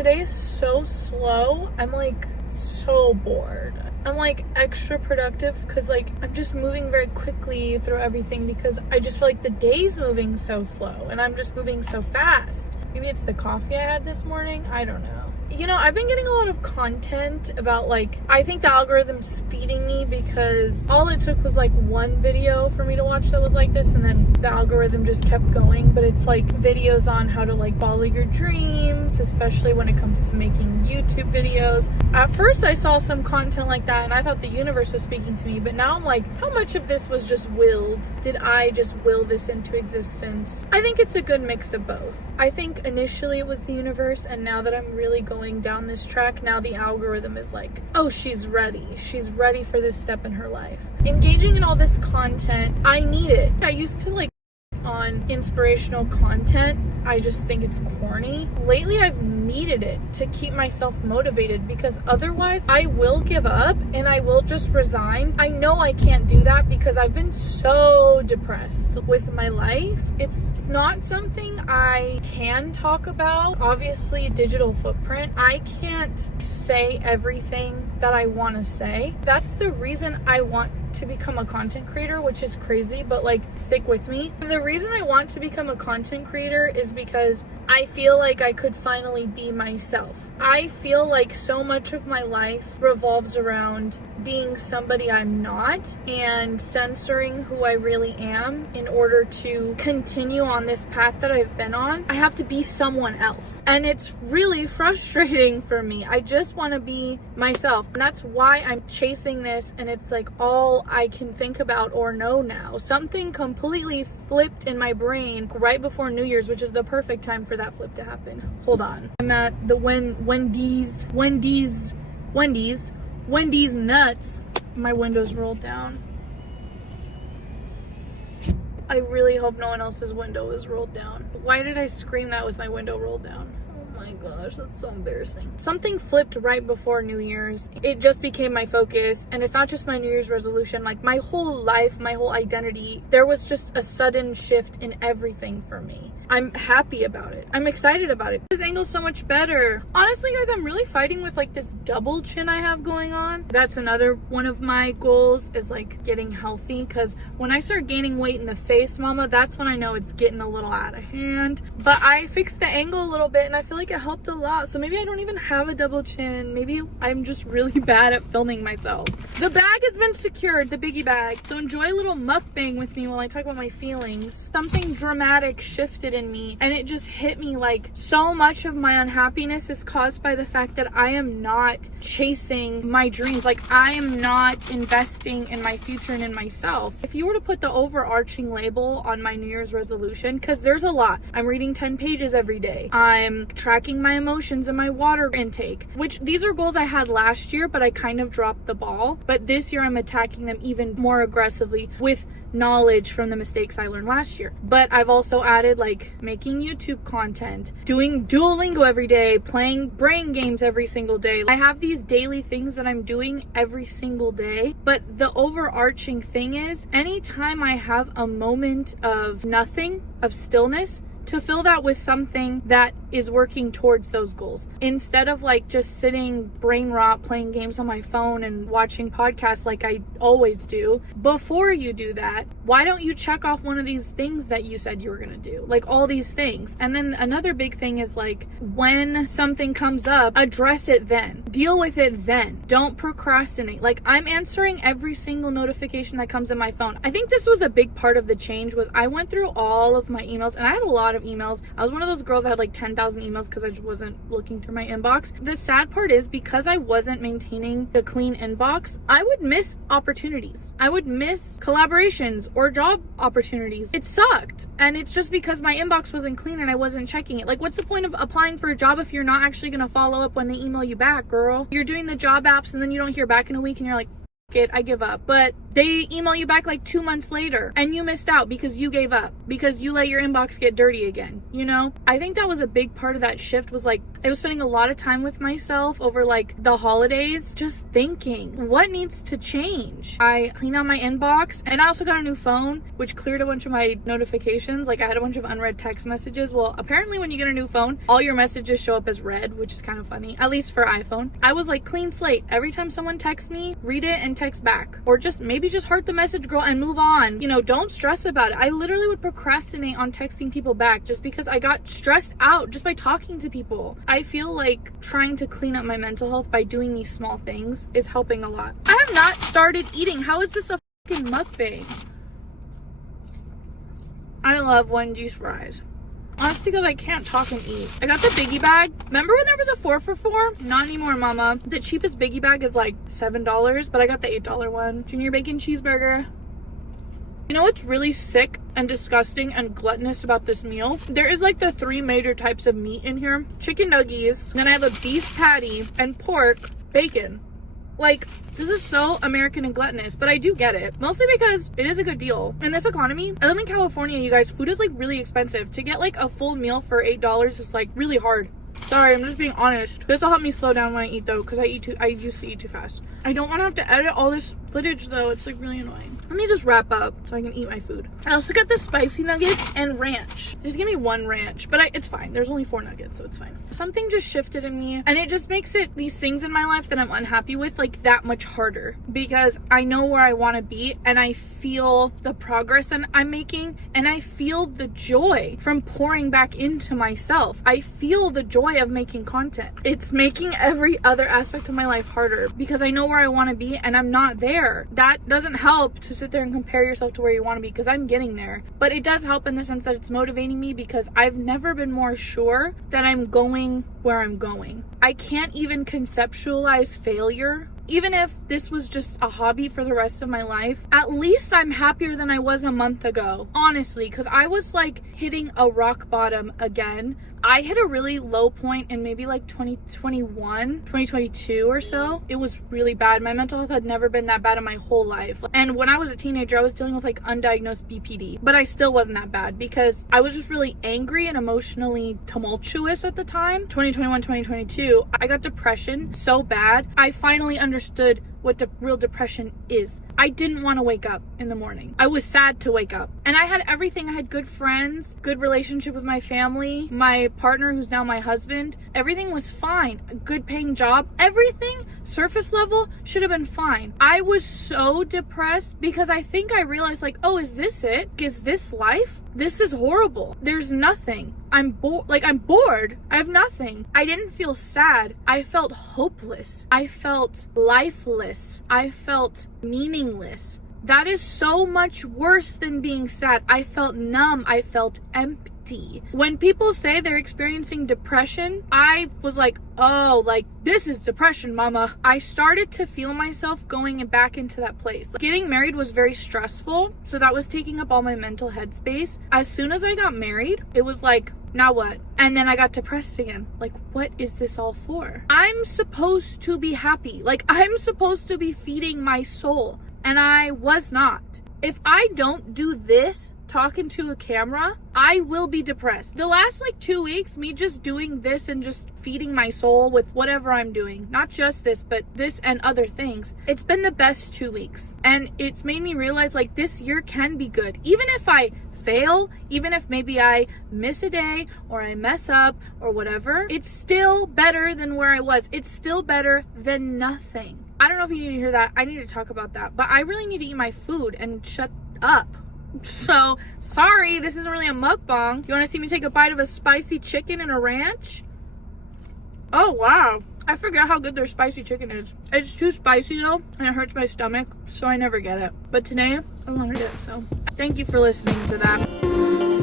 Today is so slow. I'm like so bored. I'm like extra productive because like I'm just moving very quickly through everything because I just feel like the day's moving so slow and I'm just moving so fast. Maybe it's the coffee I had this morning. I don't know. You know, I've been getting a lot of content about like, I think the algorithm's feeding me because all it took was like one video for me to watch that was like this, and then the algorithm just kept going. But it's like videos on how to like follow your dreams, especially when it comes to making YouTube videos. At first I saw some content like that and I thought the universe was speaking to me, but now I'm like, how much of this was just willed? Did I just will this into existence? I think it's a good mix of both. I think initially it was the universe, and now that I'm really going down this track, now the algorithm is like, oh, she's ready for this step in her life. Engaging in all this content, I need it. I used to like on inspirational content, I just think it's corny. Lately I've needed it to keep myself motivated because otherwise I will give up and I will just resign. I know I can't do that because I've been so depressed with my life. It's not something I can talk about. Obviously, digital footprint. I can't say everything that I want to say. That's the reason I want to become a content creator, which is crazy, but like, stick with me. The reason I want to become a content creator is because I feel like I could finally be myself. I feel like so much of my life revolves around being somebody I'm not and censoring who I really am in order to continue on this path that I've been on. I have to be someone else, and it's really frustrating for me. I just want to be myself, and that's why I'm chasing this, and it's like all I can think about or know now. Something completely flipped in my brain right before New Year's, which is the perfect time for that flip to happen. Hold on. I'm at the Wendy's nuts. My window's rolled down. I really hope no one else's window is rolled down. Why did I scream that with my window rolled down? Oh my gosh, that's so embarrassing. Something flipped right before New Year's. It just became my focus, and it's not just my New Year's resolution, like my whole life, my whole identity. There was just a sudden shift in everything for me. I'm happy about it. I'm excited about it. This angle's so much better. Honestly, guys, I'm really fighting with like this double chin I have going on. That's another one of my goals, is like getting healthy, because when I start gaining weight in the face, mama, that's when I know it's getting a little out of hand. But I fixed the angle a little bit and I feel like it helped a lot. So maybe I don't even have a double chin. Maybe I'm just really bad at filming myself. The bag has been secured, the biggie bag. So enjoy a little mukbang with me while I talk about my feelings. Something dramatic shifted in me, and it just hit me like so much of my unhappiness is caused by the fact that I am not chasing my dreams. Like, I am not investing in my future and in myself. If you were to put the overarching label on my New Year's resolution, because there's a lot. I'm reading 10 pages every day. I'm tracking my emotions and my water intake, which these are goals I had last year, but I kind of dropped the ball. But this year I'm attacking them even more aggressively with knowledge from the mistakes I learned last year. But I've also added like making YouTube content, doing Duolingo every day, playing brain games every single day. I have these daily things that I'm doing every single day, but the overarching thing is anytime I have a moment of nothing, of stillness, to fill that with something that is working towards those goals. Instead of like just sitting brain rot, playing games on my phone and watching podcasts like I always do, before you do that, why don't you check off one of these things that you said you were gonna do? Like all these things. And then another big thing is like, when something comes up, address it then. Deal with it then. Don't procrastinate. Like, I'm answering every single notification that comes in my phone. I think this was a big part of the change, was I went through all of my emails, and I had a lot of emails. I was one of those girls that had like 10,000 emails because I just wasn't looking through my inbox. The sad part is, because I wasn't maintaining a clean inbox, I would miss opportunities. I would miss collaborations or job opportunities. It sucked. And it's just because my inbox wasn't clean and I wasn't checking it. Like, what's the point of applying for a job if you're not actually going to follow up when they email you back, girl? You're doing the job apps and then you don't hear back in a week and you're like, it, I give up. But They email you back like 2 months later and you missed out because you gave up, because you let your inbox get dirty again, you know? I think that was a big part of that shift, was like I was spending a lot of time with myself over like the holidays, just thinking what needs to change. I cleaned out my inbox, and I also got a new phone, which cleared a bunch of my notifications. Like I had a bunch of unread text messages. Well, apparently when you get a new phone, all your messages show up as read, which is kind of funny, at least for iPhone. I was like clean slate. Every time someone texts me, read it and text back, or just maybe just heart the message, girl, and move on. You know, don't stress about it. I literally would procrastinate on texting people back just because I got stressed out just by talking to people. I feel like trying to clean up my mental health by doing these small things is helping a lot. I have not started eating. How is this a fucking mukbang? I love Wendy's fries. Honestly, because I can't talk and eat. I got the biggie bag. Remember when there was a 4 for $4? Not anymore, mama. The cheapest biggie bag is like $7, but I got the $8 one. Junior bacon cheeseburger. You know what's really sick and disgusting and gluttonous about this meal? There is like the 3 major types of meat in here. Chicken nuggies, then I have a beef patty, and pork, bacon. Like, this is so American and gluttonous, but I do get it. Mostly because it is a good deal. In this economy, I live in California, you guys, food is like really expensive. To get like a full meal for $8 is like really hard. Sorry, I'm just being honest. This will help me slow down when I eat though, because I used to eat too fast. I don't want to have to edit all this footage though. It's like really annoying. Let me just wrap up so I can eat my food. I also got the spicy nuggets and ranch. Just give me 1 ranch, but it's fine. There's only 4 nuggets, so it's fine. Something just shifted in me, and it just makes these things in my life that I'm unhappy with, like that much harder, because I know where I want to be, and I feel the progress I'm making, and I feel the joy from pouring back into myself. I feel the joy of making content. It's making every other aspect of my life harder because I know where I want to be and I'm not there. That doesn't help to sit there and compare yourself to where you want to be, because I'm getting there, but it does help in the sense that it's motivating me, because I've never been more sure that I'm going where I'm going. I can't even conceptualize failure. Even if this was just a hobby for the rest of my life, at least I'm happier than I was a month ago, honestly, because I was like hitting a rock bottom again. I hit a really low point in maybe like 2022 or so. It was really bad. My mental health had never been that bad in my whole life. And when I was a teenager, I was dealing with like undiagnosed BPD, but I still wasn't that bad because I was just really angry and emotionally tumultuous at the time. 2021, 2022, I got depression so bad. I finally understood what real depression is. I didn't want to wake up in the morning. I was sad to wake up. And I had everything. I had good friends, good relationship with my family, my partner who's now my husband. Everything was fine. A good paying job. Everything surface level should have been fine. I was so depressed because I think I realized like, oh, is this it? Is this life? This is horrible. There's nothing. I'm bored. I have nothing. I didn't feel sad. I felt hopeless. I felt lifeless. I felt meaningless. That is so much worse than being sad. I felt numb. I felt empty. When people say they're experiencing depression, I was like, oh, like this is depression, mama. I started to feel myself going back into that place. Getting married was very stressful, so that was taking up all my mental headspace. As soon as I got married, it was like, now what? And then I got depressed again. Like, what is this all for? I'm supposed to be happy. Like, I'm supposed to be feeding my soul, and I was not. If I don't do this, talking to a camera, I will be depressed. The last like 2 weeks, me just doing this and just feeding my soul with whatever I'm doing, not just this, but this and other things, it's been the best 2 weeks. And it's made me realize like this year can be good. Even if I fail, even if maybe I miss a day or I mess up or whatever, it's still better than where I was. It's still better than nothing. I don't know if you need to hear that. I need to talk about that, but I really need to eat my food and shut up. So, sorry, this isn't really a mukbang. You want to see me take a bite of a spicy chicken and a ranch? Oh, wow. I forget how good their spicy chicken is. It's too spicy, though, and it hurts my stomach, so I never get it. But today, I wanted it, so thank you for listening to that.